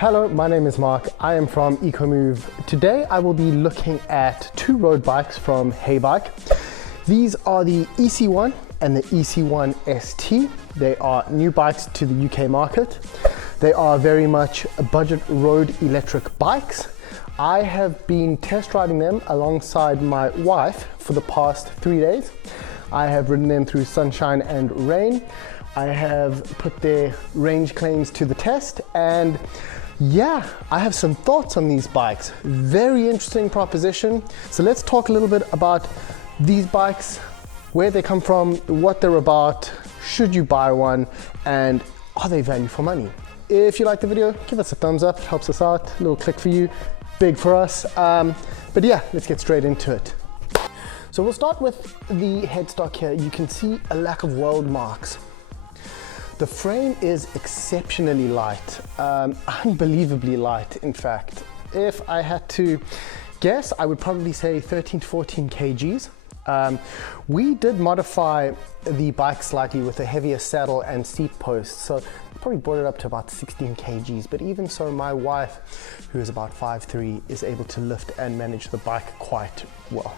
Hello, my name is Mark. I am from EcoMove. Today I will be looking at two road bikes from HeyBike. These are the EC1 and the EC1 ST. They are new bikes to the UK market. They are very much budget road electric bikes. I have been test riding them alongside my wife for the past 3 days. I have ridden them through sunshine and rain. I have put their range claims to the test, and yeah, I have some thoughts on these bikes. Very interesting proposition. So let's talk a little bit about these bikes, where they come from, what they're about, should you buy one, and are they value for money? If you like the video, give us a thumbs up, it helps us out. A little click for you, big for us. But yeah, let's get straight into it. So we'll start with the headstock here. You can see a lack of weld marks. The frame is exceptionally light, unbelievably light, in fact. If I had to guess, I would probably say 13 to 14 kgs. We did modify the bike slightly with a heavier saddle and seat post, so probably brought it up to about 16 kgs. But even so, my wife, who is about 5'3", is able to lift and manage the bike quite well.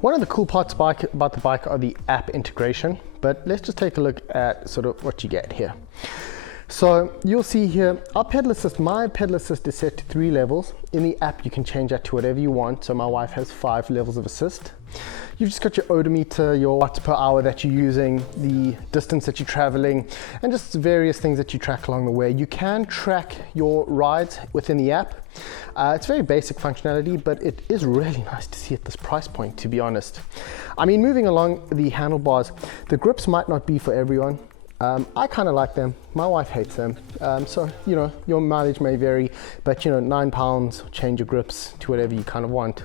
One of the cool parts about the bike are the app integration, but let's just take a look at sort of what you get here. So you'll see here, our pedal assist, my pedal assist is set to 3 levels. In the app, you can change that to whatever you want. So my wife has 5 levels of assist. You've just got your odometer, your watts per hour that you're using, the distance that you're traveling, and just various things that you track along the way. You can track your rides within the app. It's very basic functionality, but it is really nice to see at this price point, to be honest. I mean, moving along the handlebars, the grips might not be for everyone. I kind of like them. My wife hates them. So, you know, your mileage may vary, but you know, £9, change your grips to whatever you kind of want.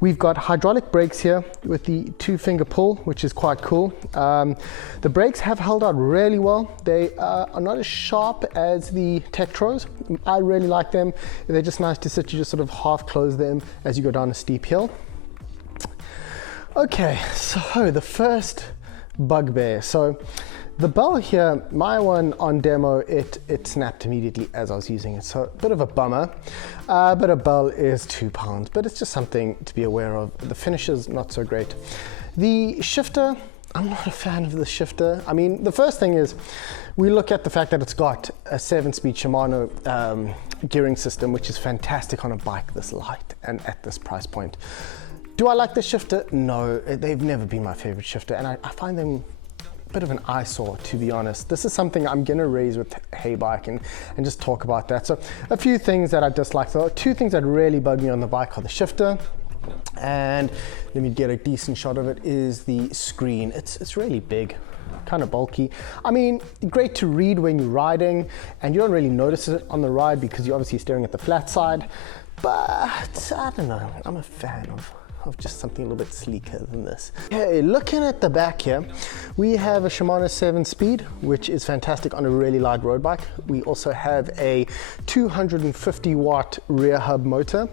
We've got hydraulic brakes here with the 2-finger pull, which is quite cool. The brakes have held out really well. They are not as sharp as the Tektros. I really like them. They're just nice to sit. You just sort of half close them as you go down a steep hill. Okay, so the first bugbear. So the bell here, my one on demo, it snapped immediately as I was using it. So a bit of a bummer, but a bell is £2, but it's just something to be aware of. The finish is not so great. The shifter, I'm not a fan of the shifter. I mean, the first thing is we look at the fact that it's got a 7-speed Shimano gearing system, which is fantastic on a bike this light and at this price point. Do I like the shifter? No, they've never been my favorite shifter, and I find them bit of an eyesore, to be honest. This is something I'm gonna raise with HeyBike and just talk about that. So a few things that I dislike. So 2 things that really bug me on the bike are the shifter, and let me get a decent shot of it, is the screen. It's really big, kind of bulky. I mean, great to read when you're riding, and you don't really notice it on the ride because you're obviously staring at the flat side, but I don't know, I'm a fan of just something a little bit sleeker than this. Okay, looking at the back here, we have a Shimano 7-speed, which is fantastic on a really light road bike. We also have a 250-watt rear hub motor.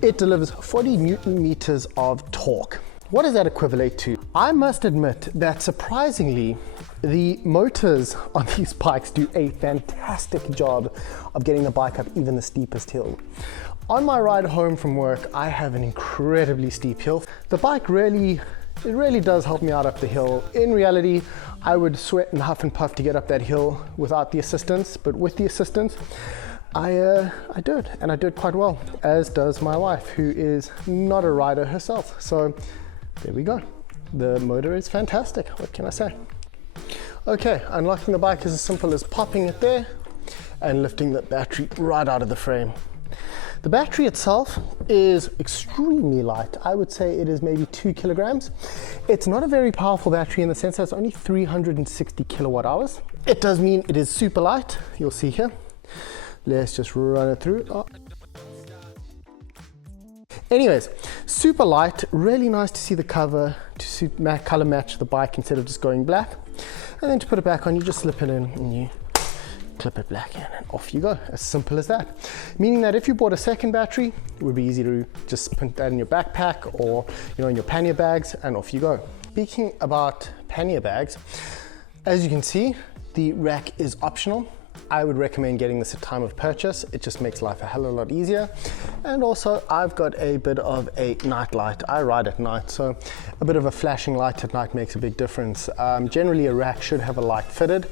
It delivers 40 Newton meters of torque. What does that equivalent to? I must admit that surprisingly, the motors on these bikes do a fantastic job of getting the bike up even the steepest hill. On my ride home from work, I have an incredibly steep hill. The bike really does help me out up the hill. In reality, I would sweat and huff and puff to get up that hill without the assistance, but with the assistance, I do it, and I do it quite well, as does my wife, who is not a rider herself. So there we go. The motor is fantastic, what can I say? Okay, unlocking the bike is as simple as popping it there and lifting the battery right out of the frame. The battery itself is extremely light. I would say it is maybe 2 kilograms. It's not a very powerful battery in the sense that it's only 360 kilowatt hours. It does mean it is super light. You'll see here. Let's just run it through. Oh. Anyways, super light, really nice to see the cover to color match the bike instead of just going black. And then to put it back on, you just slip it in and you clip it back in and off you go. As simple as that. Meaning that if you bought a second battery, it would be easy to just put that in your backpack or in your pannier bags and off you go. Speaking about pannier bags, as you can see, the rack is optional. I would recommend getting this at time of purchase. It just makes life a hell of a lot easier. And also I've got a bit of a night light. I ride at night, so a bit of a flashing light at night makes a big difference. Generally a rack should have a light fitted,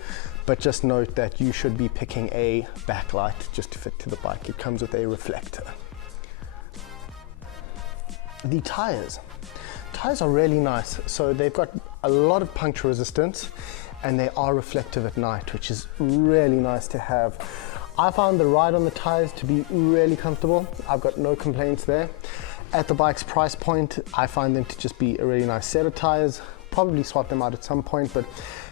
but just note that you should be picking a backlight just to fit to the bike. It comes with a reflector. The tires. Tires are really nice. So they've got a lot of puncture resistance and they are reflective at night, which is really nice to have. I found the ride on the tires to be really comfortable. I've got no complaints there. At the bike's price point, I find them to just be a really nice set of tires. Probably swap them out at some point, but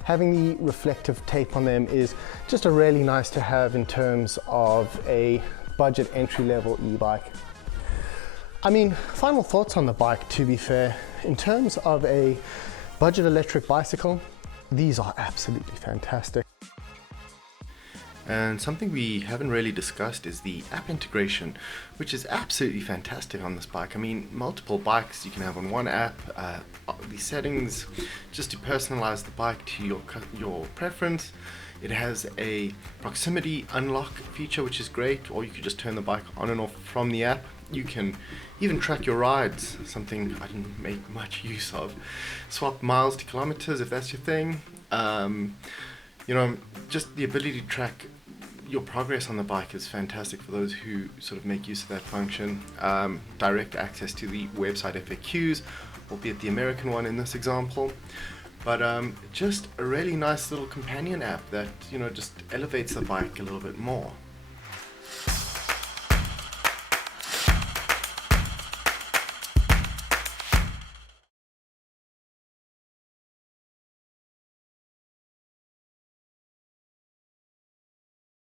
having the reflective tape on them is just a really nice to have in terms of a budget entry-level e-bike. I mean, final thoughts on the bike, to be fair. In terms of a budget electric bicycle, these are absolutely fantastic. And something we haven't really discussed is the app integration, which is absolutely fantastic on this bike. I mean, multiple bikes you can have on one app, the settings just to personalize the bike to your preference. It has a proximity unlock feature, which is great, or you could just turn the bike on and off from the app. You can even track your rides, something I didn't make much use of. Swap miles to kilometers if that's your thing. You know, just the ability to track your progress on the bike is fantastic for those who sort of make use of that function. Direct access to the website FAQs, albeit the American one in this example. But just a really nice little companion app that, you know, just elevates the bike a little bit more.